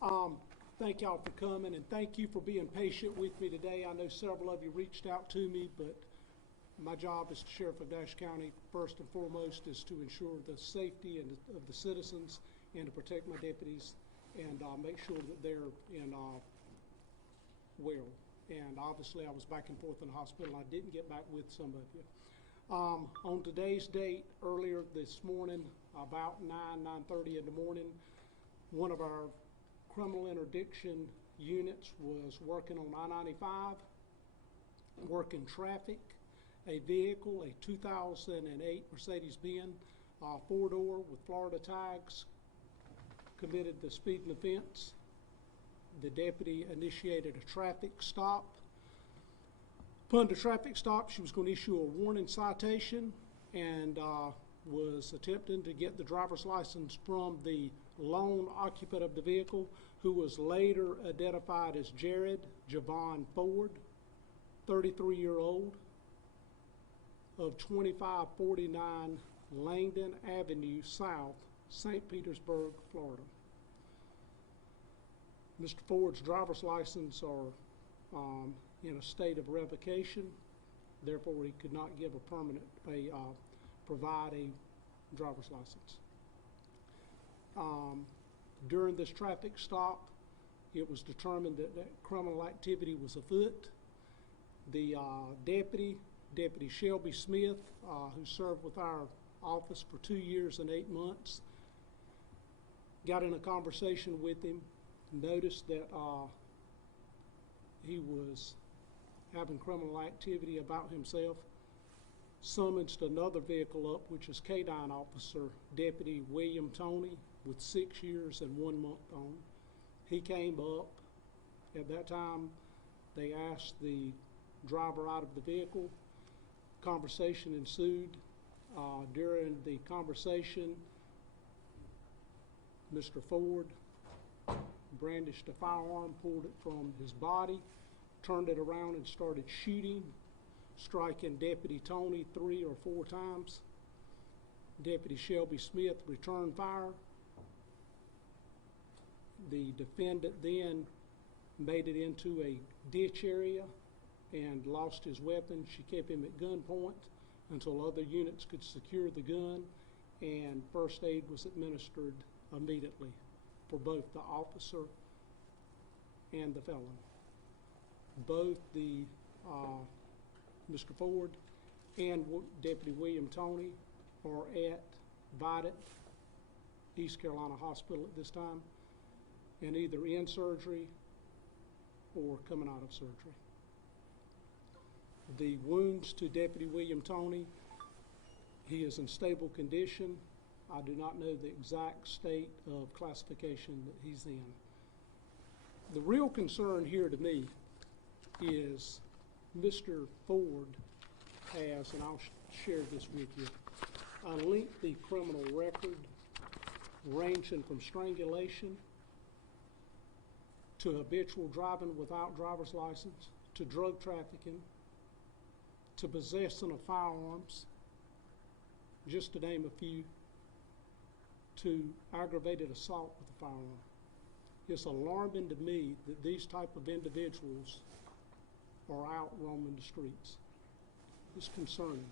Thank y'all for coming, and thank you for being patient with me today. I know several of you reached out to me, but my job as Sheriff of Nash County, first and foremost, is to ensure the safety of the citizens and to protect my deputies and make sure that they're in well. And obviously, I was back and forth in the hospital. I didn't get back with some of you. On today's date, earlier this morning, about 9:30 in the morning, one of our criminal interdiction units was working on I-95, working traffic. A vehicle, a 2008 Mercedes-Benz four-door with Florida tags, committed the speeding offense. The deputy initiated a traffic stop. Upon the traffic stop, she was going to issue a warning citation and was attempting to get the driver's license from the lone occupant of the vehicle, who was later identified as Jared Javon Ford, 33-year-old, of 2549 Langdon Avenue South, St. Petersburg, Florida. Mr. Ford's driver's license are in a state of revocation, therefore he could not give provide a driver's license. During this traffic stop, it was determined that criminal activity was afoot. The Deputy Shelby Smith, who served with our office for 2 years and 8 months, got in a conversation with him, noticed that he was having criminal activity about himself, summoned another vehicle up, which is K-9 officer, Deputy William Toney, with 6 years and 1 month on. He came up. At that time, they asked the driver out of the vehicle. Conversation ensued. During the conversation, Mr. Ford brandished a firearm, pulled it from his body, turned it around and started shooting, striking Deputy Toney 3 or 4 times. Deputy Shelby Smith returned fire. The defendant then made it into a ditch area and lost his weapon. She kept him at gunpoint until other units could secure the gun, and first aid was administered immediately for both the officer and the felon. Both the Mr. Ford and Deputy William Toney are at Vidant, East Carolina Hospital at this time, and either in surgery or coming out of surgery. The wounds to Deputy William Toney, he is in stable condition. I do not know the exact state of classification that he's in. The real concern here to me is Mr. Ford has, and I'll share this with you, a lengthy criminal record ranging from strangulation to habitual driving without driver's license, to drug trafficking, to possession of firearms, just to name a few, to aggravated assault with a firearm. It's alarming to me that these type of individuals are out roaming the streets. It's concerning.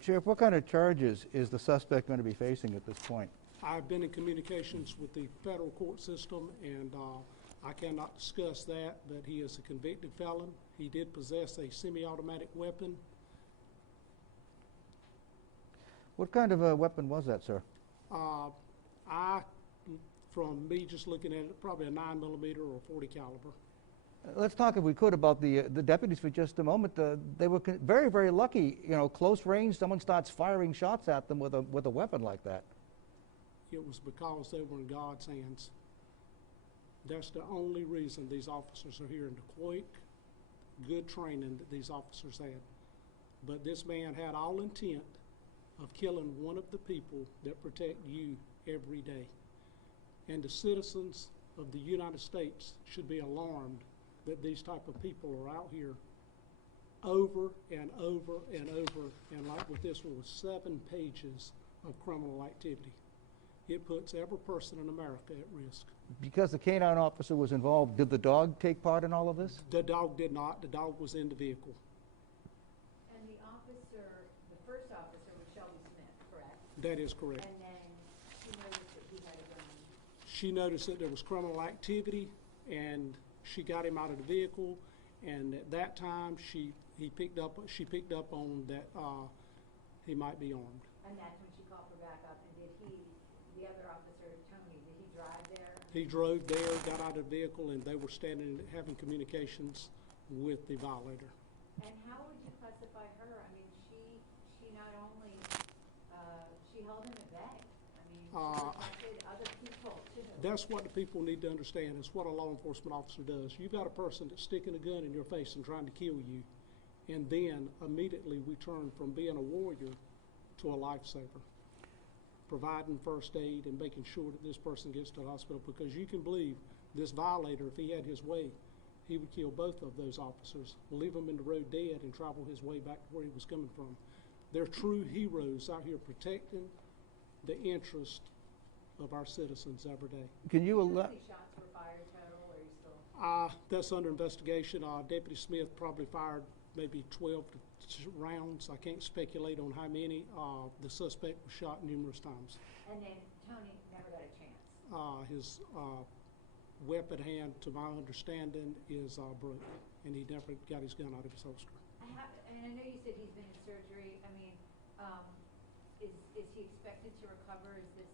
Sheriff, what kind of charges is the suspect going to be facing at this point? I've been in communications with the federal court system, and I cannot discuss that, but he is a convicted felon. He did possess a semi-automatic weapon. What kind of a weapon was that, sir? From me just looking at it, probably a 9mm or 40 caliber. Let's talk, if we could, about the deputies for just a moment. They were very, very lucky. You know, close range, someone starts firing shots at them with a weapon like that. It was because they were in God's hands. That's the only reason these officers are here, in the quick, good training that these officers had. But this man had all intent of killing one of the people that protect you every day. And the citizens of the United States should be alarmed that these type of people are out here over and over and over, and like with this one, with 7 pages of criminal activity. It puts every person in America at risk. Because the canine officer was involved, did the dog take part in all of this? The dog did not. The dog was in the vehicle. And the officer, the first officer was Shelby Smith, correct? That is correct. And then she noticed that he had a gun. She noticed that there was criminal activity, and she got him out of the vehicle. And at that time, she picked up on that he might be armed. And that's when she called for backup. And did the other officer, Tony, did he drive there? He drove there, got out of the vehicle, and they were standing having communications with the violator. And how would you classify her? I mean, she not only, she held him at bay. I mean, she protected other people too. That's what the people need to understand. It's what a law enforcement officer does. You've got a person that's sticking a gun in your face and trying to kill you, and then immediately we turn from being a warrior to a lifesaver, providing first aid and making sure that this person gets to the hospital, because you can believe this violator, if he had his way, he would kill both of those officers, leave them in the road dead, and travel his way back to where he was coming from. They're true heroes out here protecting the interest of our citizens every day. Can you How allow? many shots were fired total, or are you still? That's under investigation. Deputy Smith probably fired maybe 12 rounds. I can't speculate on how many. The suspect was shot numerous times. And then Tony never got a chance. His weapon hand, to my understanding, is broken, and he never got his gun out of his holster. And I know you said he's been in surgery. I mean, is he expected to recover? Is this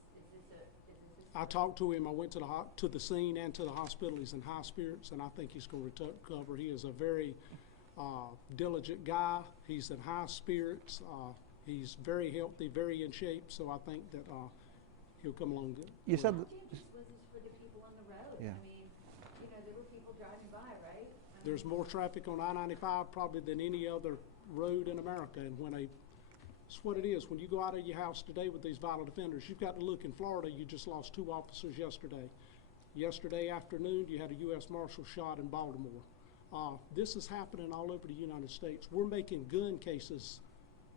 I talked to him. I went to the scene and to the hospital. He's in high spirits, and I think he's going to recover. He is a very diligent guy. He's in high spirits. He's very healthy, very in shape. So I think that he'll come along good. You said. How dangerous was this for the people on the road? Yeah. I mean, there were people driving by, right? There's more traffic on I-95 probably than any other road in America, and it's what it is. When you go out of your house today with these violent offenders, you've got to look. In Florida, you just lost 2 officers yesterday. Yesterday afternoon, you had a U.S. Marshal shot in Baltimore. This is happening all over the United States. We're making gun cases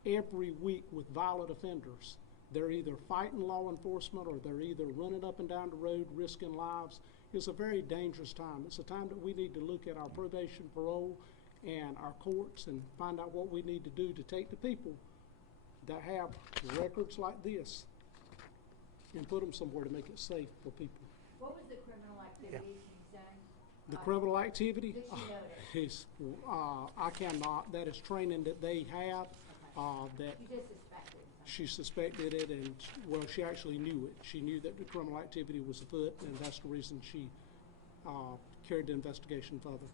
every week with violent offenders. They're either fighting law enforcement, or they're either running up and down the road risking lives. It's a very dangerous time. It's a time that we need to look at our probation, parole, and our courts and find out what we need to do to take the people that have records like this and put them somewhere to make it safe for people. What was the criminal activity, can you say? The criminal activity Did she notice? is, I cannot. That is training that they have. That You just suspected. she suspected it, and well, she actually knew it. She knew that the criminal activity was afoot, and that's the reason she carried the investigation further.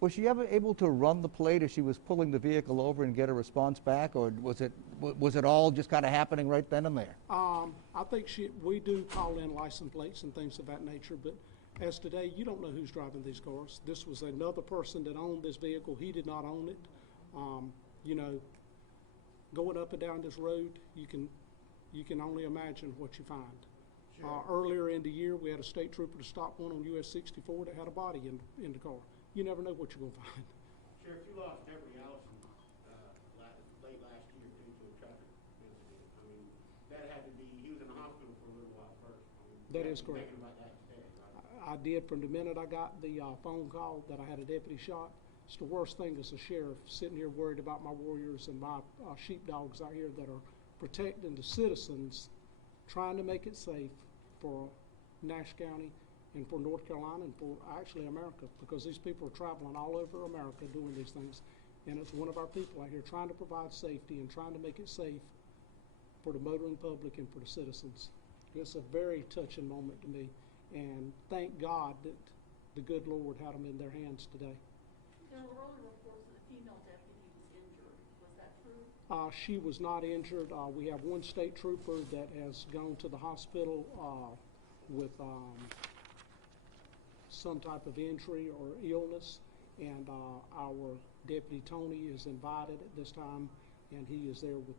Was she ever able to run the plate as she was pulling the vehicle over and get a response back, or was it all just kind of happening right then and there? I think we do call in license plates and things of that nature, but as today, you don't know who's driving these cars. This was another person that owned this vehicle. He did not own it. Going up and down this road, you can only imagine what you find. Sure. Earlier in the year, we had a state trooper to stop one on US 64 that had a body in the car. You never know what you're going to find. Sheriff, you lost Jeffrey Allison late last year due to a traffic incident. I mean, that had to be, he was in the hospital for a little while first. I mean, That is correct. Thinking about that today, right? I did from the minute I got the phone call that I had a deputy shot. It's the worst thing as a sheriff, sitting here worried about my warriors and my sheepdogs out here that are protecting the citizens, trying to make it safe for Nash County and for North Carolina and for actually America, because these people are traveling all over America doing these things. And it's one of our people out here trying to provide safety and trying to make it safe for the motoring public and for the citizens. It's a very touching moment to me, and thank God that the good Lord had them in their hands today. There were earlier reports that a female deputy was injured. Was that true? She was not injured. We have one state trooper that has gone to the hospital with some type of injury or illness, and our deputy Tony is invited at this time, and he is there with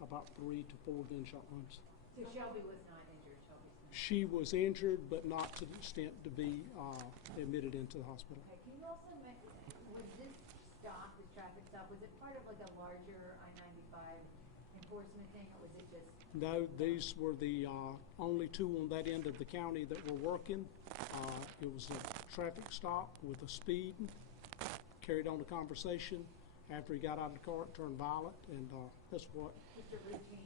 about 3 to 4 gunshot wounds. So Shelby was not injured, Shelby Smith. She was injured, but not to the extent to be admitted into the hospital. Okay, can you also mention, was this traffic stop, was it part of like a larger I-95 enforcement thing, or was it just No, these were the only two on that end of the county that were working. It was a traffic stop with a speed, carried on the conversation. After he got out of the car, it turned violent, and that's what. Just a routine.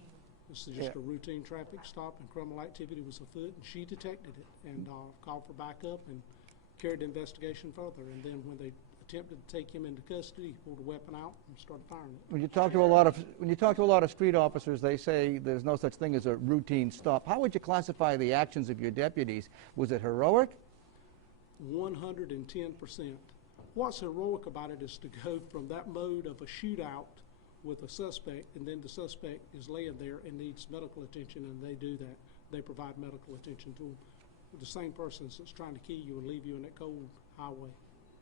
This is just a routine traffic stop, and criminal activity was afoot, and she detected it and called for backup and carried the investigation further. And then when they attempted to take him into custody, he pulled a weapon out and started firing it. When you talk to a lot of street officers, they say there's no such thing as a routine stop. How would you classify the actions of your deputies? Was it heroic? 110%. What's heroic about it is to go from that mode of a shootout with a suspect, and then the suspect is laying there and needs medical attention, and they do that. They provide medical attention to him. The same person that's trying to kill you and leave you in that cold highway.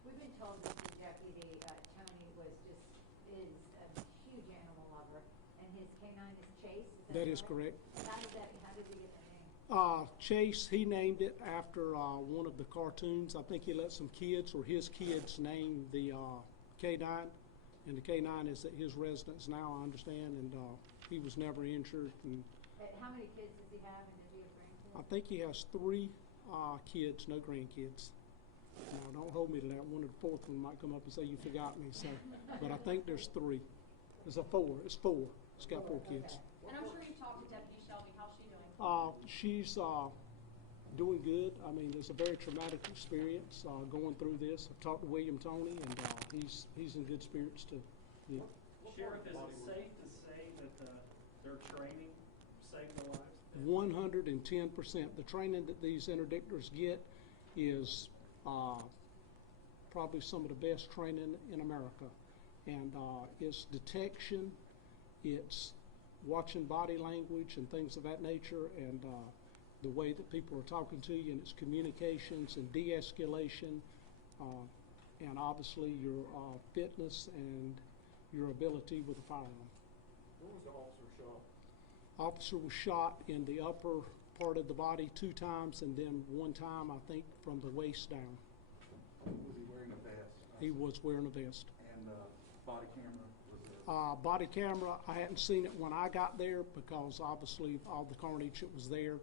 We've been told that the deputy, Tony, is a huge animal lover, and his canine is Chase. That is correct. How did he get the name? Chase, he named it after one of the cartoons. I think he let some kids or his kids name the K9, and the K9 is at his residence now, I understand, and he was never injured. And How many kids does he have, and does he have grandkids? I think he has 3 kids, no grandkids. Now, don't hold me to that. One of the fourth one might come up and say you forgot me. So, but I think there's 3. There's a 4. It's 4. It's got 4 kids. And I'm sure you talked to Deputy Shelby. How's she doing? She's doing good. I mean, it's a very traumatic experience going through this. I've talked to William Tony, and he's in good spirits too. Yeah. Sheriff, is it safe to say that their training saved their lives? 110%. The training that these interdictors get is probably some of the best training in America. And it's detection, it's watching body language and things of that nature, and the way that people are talking to you, and it's communications and de-escalation, and obviously your fitness and your ability with a firearm. Where was the officer shot? Officer was shot in the upper part of the body 2 times, and then 1 time, I think, from the waist down. Was he wearing a vest? He was wearing a vest. And body camera was there? Body camera, I hadn't seen it when I got there because obviously all the carnage that was there.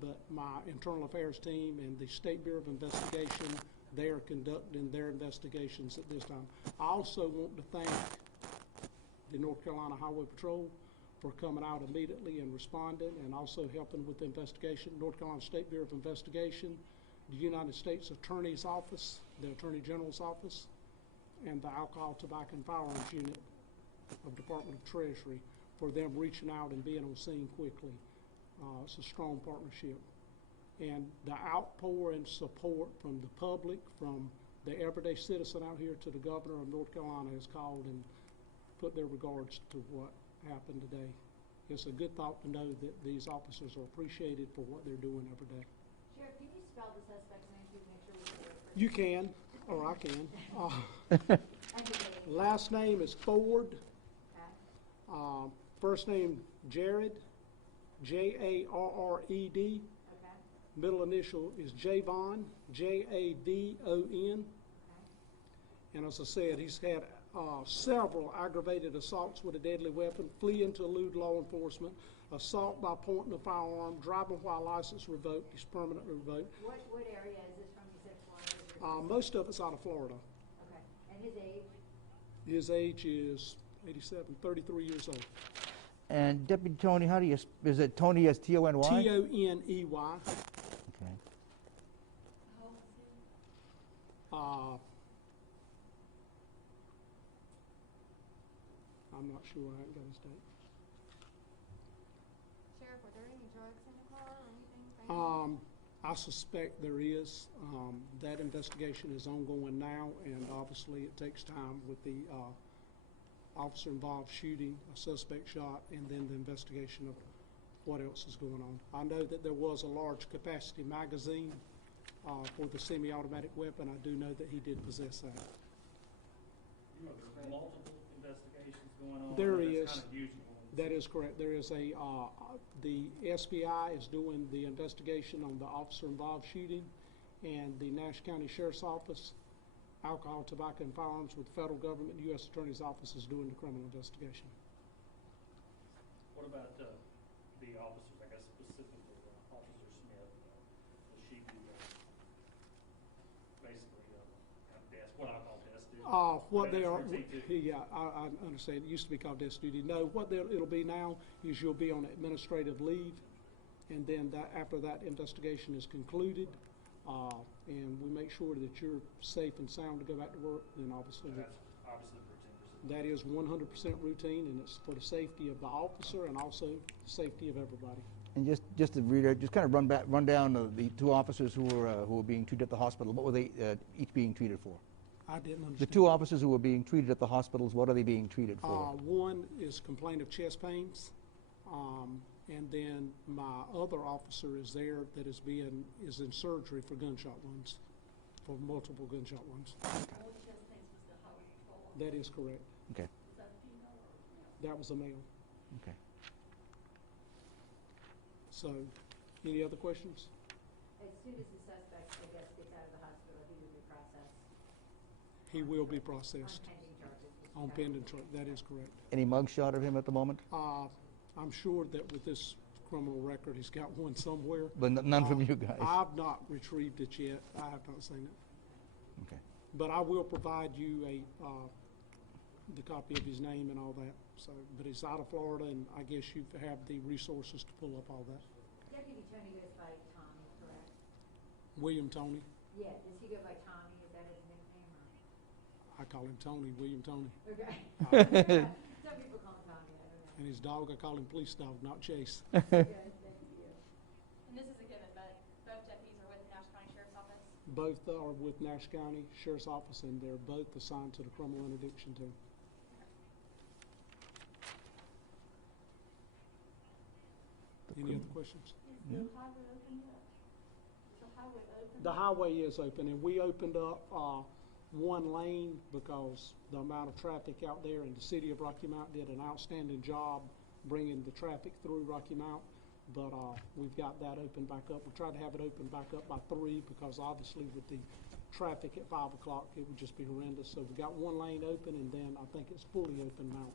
But my internal affairs team and the State Bureau of Investigation, they are conducting their investigations at this time. I also want to thank the North Carolina Highway Patrol for coming out immediately and responding, and also helping with the investigation. North Carolina State Bureau of Investigation, the United States Attorney's Office, the Attorney General's Office, and the Alcohol, Tobacco, and Firearms Unit of Department of Treasury for them reaching out and being on scene quickly. It's a strong partnership. And the outpour and support from the public, from the everyday citizen out here to the governor of North Carolina has called and put their regards to what happened today. It's a good thought to know that these officers are appreciated for what they're doing every day. Sheriff, can you spell the suspect's name so we make sure we You can, or I can. Last name is Ford. Okay. First name Jared, Jarred. Okay. Middle initial is Javon, Jadon. Okay. And as I said, he's had several aggravated assaults with a deadly weapon, fleeing to elude law enforcement, assault by pointing a firearm, driving while license revoked. He's permanently revoked. What area is this from? You said Florida? Most of it's out of Florida. Okay. And his age? His age is 87, 33 years old. And Deputy Tony, how do you, is it Tony as T-O-N-Y? Toney. Okay. How old is he? I'm not sure. I haven't got his date. Sheriff, were there any drugs in the car or anything? I suspect there is. That investigation is ongoing now, and obviously it takes time with the officer-involved shooting, a suspect shot, and then the investigation of what else is going on. I know that there was a large capacity magazine for the semi-automatic weapon. I do know that he did possess that. You know, there's multiple investigations going on. There That's is. kind of usual. That is correct. There is the SBI is doing the investigation on the officer-involved shooting, and the Nash County Sheriff's Office, Alcohol, Tobacco, and Firearms with the federal government, U.S. Attorney's Office is doing the criminal investigation. What about the officers, I guess specifically Officer Smith, will she be basically have desk, what I call desk duty? What they That's are, routine too. yeah, I understand. It used to be called desk duty. No, what it'll be now is you'll be on administrative leave, and then after that investigation is concluded, and we make sure that you're safe and sound to go back to work, then obviously And that's obviously routine procedure. that is 100% routine, and it's for the safety of the officer and also the safety of everybody. And just to just kind of run down the two officers who were being treated at the hospital. What were they each being treated for? I didn't understand. The two officers who were being treated at the hospitals, what are they being treated for? One is complaint of chest pains, and then my other officer is there that is in surgery for gunshot wounds, for multiple gunshot wounds. All the chest pains was the highway patrol. That is correct. Okay, Was that female or male? That was a male. okay. So, any other questions? As soon as the suspect, I guess, gets out of the hospital, he will be processed He will be on processed pending charges. on pending charge. That is correct. Any mugshot of him at the moment? I'm sure that with this criminal record, he's got one somewhere. But none from you guys? I've not retrieved it yet. I have not seen it. Okay. But I will provide you the copy of his name and all that. So, but he's out of Florida, and I guess you have the resources to pull up all that. Deputy Tony goes by Tommy, correct? William Tony. Yeah, does he go by Tommy? Is that his nickname or? I call him Tony, William Tony. Okay. Some people call him Tommy, I don't know. And his dog, I call him Police Dog, not Chase. Good, thank you. And this is a given, but both deputies are with the Nash County Sheriff's Office? Both are with Nash County Sheriff's Office, and they're both assigned to the criminal interdiction team. Any other questions? Is the highway open yet? Is the highway open? The highway is open, and we opened up one lane because the amount of traffic out there, and the city of Rocky Mount did an outstanding job bringing the traffic through Rocky Mount. But we've got that open back up. We tried to have it open back up by 3 because obviously with the traffic at 5 o'clock, it would just be horrendous. So we got one lane open, and then I think it's fully open now.